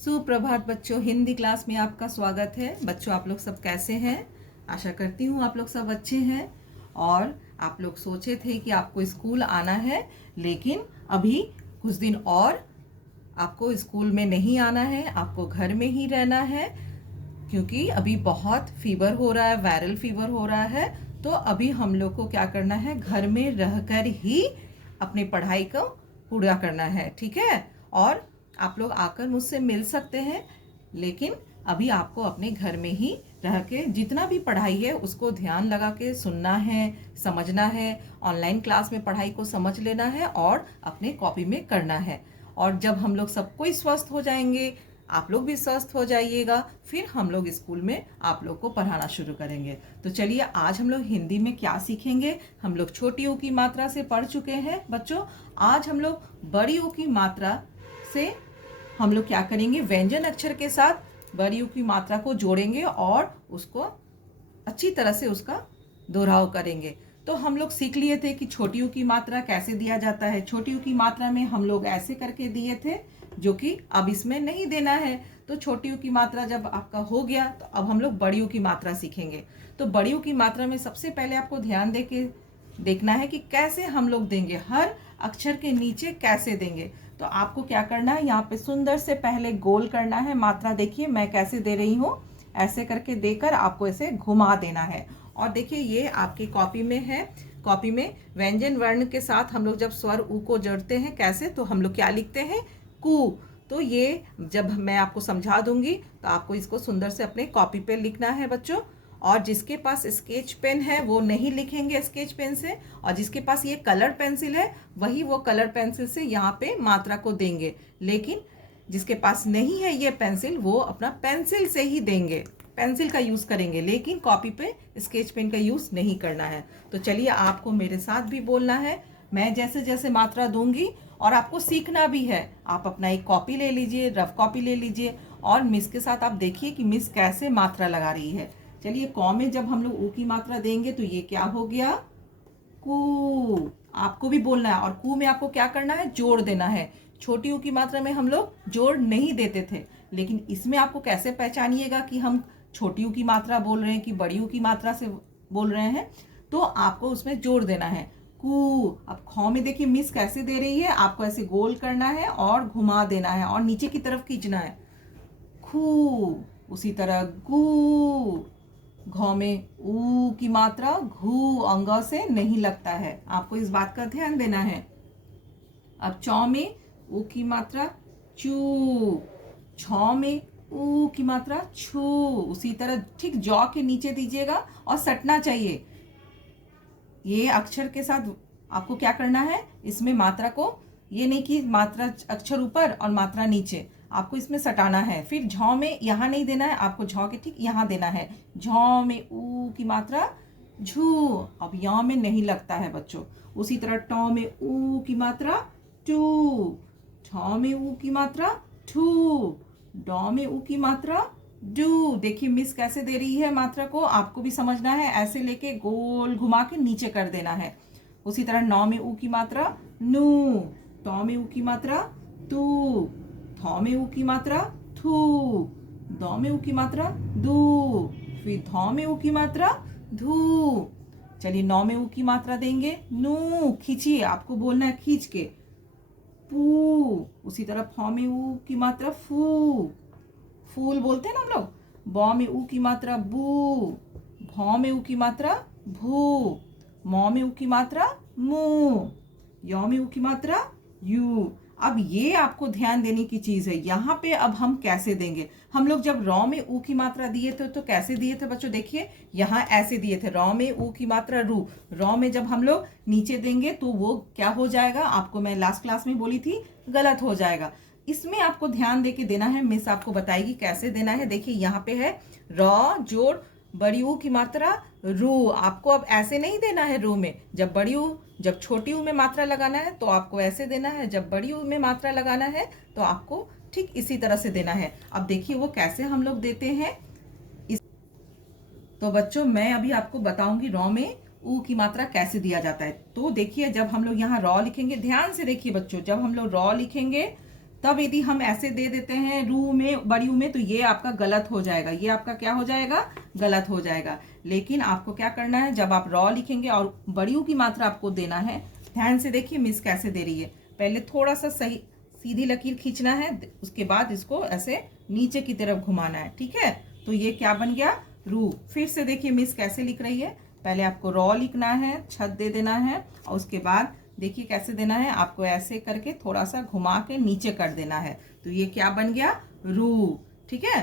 सुप्रभात बच्चों, हिंदी क्लास में आपका स्वागत है। बच्चों, आप लोग सब कैसे हैं? आशा करती हूँ आप लोग सब अच्छे हैं। और आप लोग सोचे थे कि आपको स्कूल आना है, लेकिन अभी कुछ दिन और आपको स्कूल में नहीं आना है, आपको घर में ही रहना है, क्योंकि अभी बहुत फीवर हो रहा है, वायरल फीवर हो रहा है। तो अभी हम लोग को क्या करना है, घर में रहकर ही अपनी पढ़ाई को पूरा करना है, ठीक है। और आप लोग आकर मुझसे मिल सकते हैं, लेकिन अभी आपको अपने घर में ही रह के जितना भी पढ़ाई है उसको ध्यान लगा के सुनना है, समझना है। ऑनलाइन क्लास में पढ़ाई को समझ लेना है और अपने कॉपी में करना है। और जब हम लोग सब कोई स्वस्थ हो जाएंगे, आप लोग भी स्वस्थ हो जाइएगा, फिर हम लोग स्कूल में आप लोग को पढ़ाना शुरू करेंगे। तो चलिए, आज हम लोग हिंदी में क्या सीखेंगे। हम लोग छोटी ऊ की मात्रा से पढ़ चुके हैं बच्चों। आज हम लोग बड़ी ऊ की मात्रा से हम लोग क्या करेंगे, व्यंजन अक्षर के साथ बड़ी ऊ की मात्रा को जोड़ेंगे और उसको अच्छी तरह से उसका दोहराव करेंगे। तो हम लोग सीख लिए थे कि छोटी ऊ की मात्रा कैसे दिया जाता है। छोटी ऊ की मात्रा में हम लोग ऐसे करके दिए थे, जो कि अब इसमें नहीं देना है। तो छोटी ऊ की मात्रा जब आपका हो गया, तो अब हम लोग बड़ी ऊ की मात्रा सीखेंगे। तो बड़ी ऊ की मात्रा में सबसे पहले आपको ध्यान दे के देखना है कि कैसे हम लोग देंगे, हर अक्षर के नीचे कैसे देंगे। तो आपको क्या करना है, यहाँ पे सुंदर से पहले गोल करना है मात्रा। देखिए मैं कैसे दे रही हूँ, ऐसे करके देकर आपको ऐसे घुमा देना है। और देखिए ये आपकी कॉपी में है। कॉपी में व्यंजन वर्ण के साथ हम लोग जब स्वर ऊ को जोड़ते हैं कैसे, तो हम लोग क्या लिखते हैं, कु। तो ये जब मैं आपको समझा दूंगी तो आपको इसको सुंदर से अपने कॉपी पे लिखना है बच्चों। और जिसके पास स्केच पेन है वो नहीं लिखेंगे स्केच पेन से, और जिसके पास ये कलर पेंसिल है वही वो कलर पेंसिल से यहाँ पे मात्रा को देंगे। लेकिन जिसके पास नहीं है ये पेंसिल, वो अपना पेंसिल से ही देंगे, पेंसिल का यूज़ करेंगे, लेकिन कॉपी पे स्केच पेन का यूज़ नहीं करना है। तो चलिए, आपको मेरे साथ भी बोलना है। मैं जैसे जैसे मात्रा दूंगी, और आपको सीखना भी है। आप अपना एक कॉपी ले लीजिए, रफ कॉपी ले लीजिए, और मिस के साथ आप देखिए कि मिस कैसे मात्रा लगा रही है। चलिए, कौ में जब हम लोग ऊ की मात्रा देंगे तो ये क्या हो गया, कू। आपको भी बोलना है। और कू में आपको क्या करना है, जोड़ देना है। छोटी ऊ की मात्रा में हम लोग जोड़ नहीं देते थे, लेकिन इसमें आपको कैसे पहचानिएगा कि हम छोटी ऊ की मात्रा बोल रहे हैं कि बड़ी ऊ की मात्रा से बोल रहे हैं। तो आपको उसमें जोड़ देना है, कू। अब खौ में देखिए मिस कैसे दे रही है, आपको ऐसे गोल करना है और घुमा देना है और नीचे की तरफ खींचना है, खू। उसी तरह गू। घौ में ऊ की मात्रा घू अंग से नहीं लगता है, आपको इस बात का ध्यान देना है। अब चौ में ऊ की मात्रा चू। छौ में ऊ की मात्रा छू। उसी तरह ठीक जौ के नीचे दीजिएगा और सटना चाहिए। ये अक्षर के साथ आपको क्या करना है, इसमें मात्रा को, ये नहीं कि मात्रा अक्षर ऊपर और मात्रा नीचे, आपको इसमें सटाना है। फिर झौ में यहाँ नहीं देना है, आपको झौ के ठीक यहाँ देना है। झौ में ऊ की मात्रा झू। अब यहाँ में नहीं लगता है बच्चों। उसी तरह टौ में ऊ की मात्रा टू। ठौ में ऊ की मात्रा ठू। डौ में ऊ की मात्रा डू। देखिए मिस कैसे दे रही है मात्रा को, आपको भी समझना है। ऐसे लेके गोल घुमा के नीचे कर देना है। उसी तरह नौ में ऊ की मात्रा नू। टौ में ऊ की मात्रा तू। थौ में ऊ की मात्रा थू। दौ में ऊ की मात्रा दू। फिर धौ में ऊ की मात्रा धू। चलिए, नौ में ऊ की मात्रा देंगे, नू। खींचिए, आपको बोलना है खींच के, पू। उसी तरह फौ में ऊ की मात्रा फू। फूल बोलते हैं ना हम लोग। बौ में ऊ की मात्रा बू। भौ में ऊ की मात्रा भू। मौ में ऊ की मात्रा मू। यौ में ऊ की मात्रा यू। अब ये आपको ध्यान देने की चीज है, यहाँ पे अब हम कैसे देंगे। हम लोग जब रौ में ऊ की मात्रा दिए थे तो कैसे दिए थे बच्चों, देखिए यहाँ ऐसे दिए थे, रौ में ऊ की मात्रा रू। रौ में जब हम लोग नीचे देंगे तो वो क्या हो जाएगा, आपको मैं लास्ट क्लास में बोली थी, गलत हो जाएगा। इसमें आपको ध्यान दे के देना है, मिस आपको बताएगी कैसे देना है। देखिए यहाँ पे है रौ जोड़ बड़ी ऊ की मात्रा रू। आपको अब ऐसे नहीं देना है रू में। जब छोटी ऊ में मात्रा लगाना है तो आपको ऐसे देना है, जब बड़ी ऊ में मात्रा लगाना है तो आपको ठीक इसी तरह से देना है। अब देखिए वो कैसे हम लोग देते हैं। तो बच्चों, मैं अभी आपको बताऊंगी रौ में ऊ की मात्रा कैसे दिया जाता है। तो देखिए, जब हम लोग यहाँ रौ लिखेंगे, ध्यान से देखिए बच्चों, जब हम लोग रौ लिखेंगे तब यदि हम ऐसे दे देते हैं रू में, बड़ी ऊ में, तो ये आपका गलत हो जाएगा, ये आपका क्या हो जाएगा, गलत हो जाएगा। लेकिन आपको क्या करना है, जब आप रॉ लिखेंगे और बड़ी ऊ की मात्रा आपको देना है, ध्यान से देखिए मिस कैसे दे रही है। पहले थोड़ा सा सही सीधी लकीर खींचना है, उसके बाद इसको ऐसे नीचे की तरफ घुमाना है, ठीक है। तो ये क्या बन गया, रू। फिर से देखिए मिस कैसे लिख रही है, पहले आपको रॉ लिखना है, छत दे देना है, और उसके बाद देखिए कैसे देना है, आपको ऐसे करके थोड़ा सा घुमा के नीचे कर देना है। तो ये क्या बन गया, रू, ठीक है।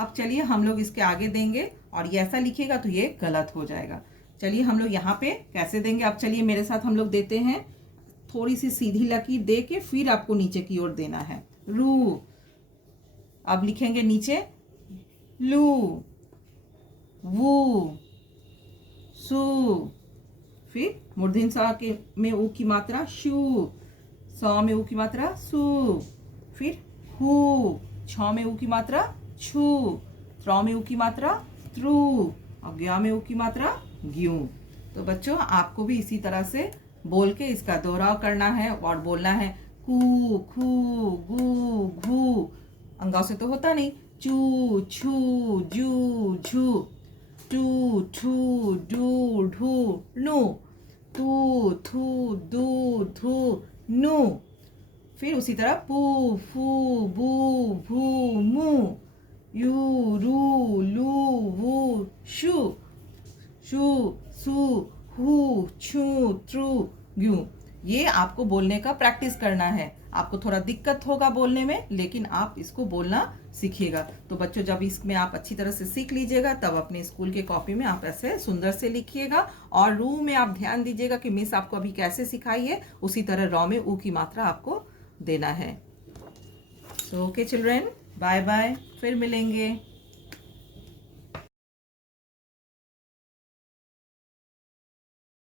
अब चलिए हम लोग इसके आगे देंगे, और ये ऐसा लिखेगा तो ये गलत हो जाएगा। चलिए हम लोग यहाँ पे कैसे देंगे, अब चलिए मेरे साथ हम लोग देते हैं। थोड़ी सी सीधी लकीर दे के फिर आपको नीचे की ओर देना है, रू। अब लिखेंगे नीचे लू, वू, सू। फिर मूर्धन्य सा के में ऊ की मात्रा शू, सौ में ऊ की मात्रा सू। फिर हु, छ में ऊ की मात्रा छू, त्र में ऊ की मात्रा त्रु, और ग्या में ऊ की मात्रा ग्यू। तो बच्चों आपको भी इसी तरह से बोल के इसका दोहराव करना है और बोलना है कू, खू, गू, घू। अंगाओं से तो होता नहीं, चू, छू, जू, झू, टू, ठू, डू, ढू, नु, तू, थू, दू, धू, नु। फिर उसी तरह पू, फू, बू, भू, मू, यू, रू, लू, वू, शू, शू, सू, हु, छू, त्रु, ग्यू। ये आपको बोलने का प्रैक्टिस करना है। आपको थोड़ा दिक्कत होगा बोलने में, लेकिन आप इसको बोलना सीखिएगा। तो बच्चों जब इसमें आप अच्छी तरह से सीख लीजिएगा, तब अपने स्कूल के कॉपी में आप ऐसे सुंदर से लिखिएगा। और रू में आप ध्यान दीजिएगा कि मिस आपको अभी कैसे सिखाई है, उसी तरह रॉ में ऊ की मात्रा आपको देना है। So okay children, bye bye, फिर मिलेंगे।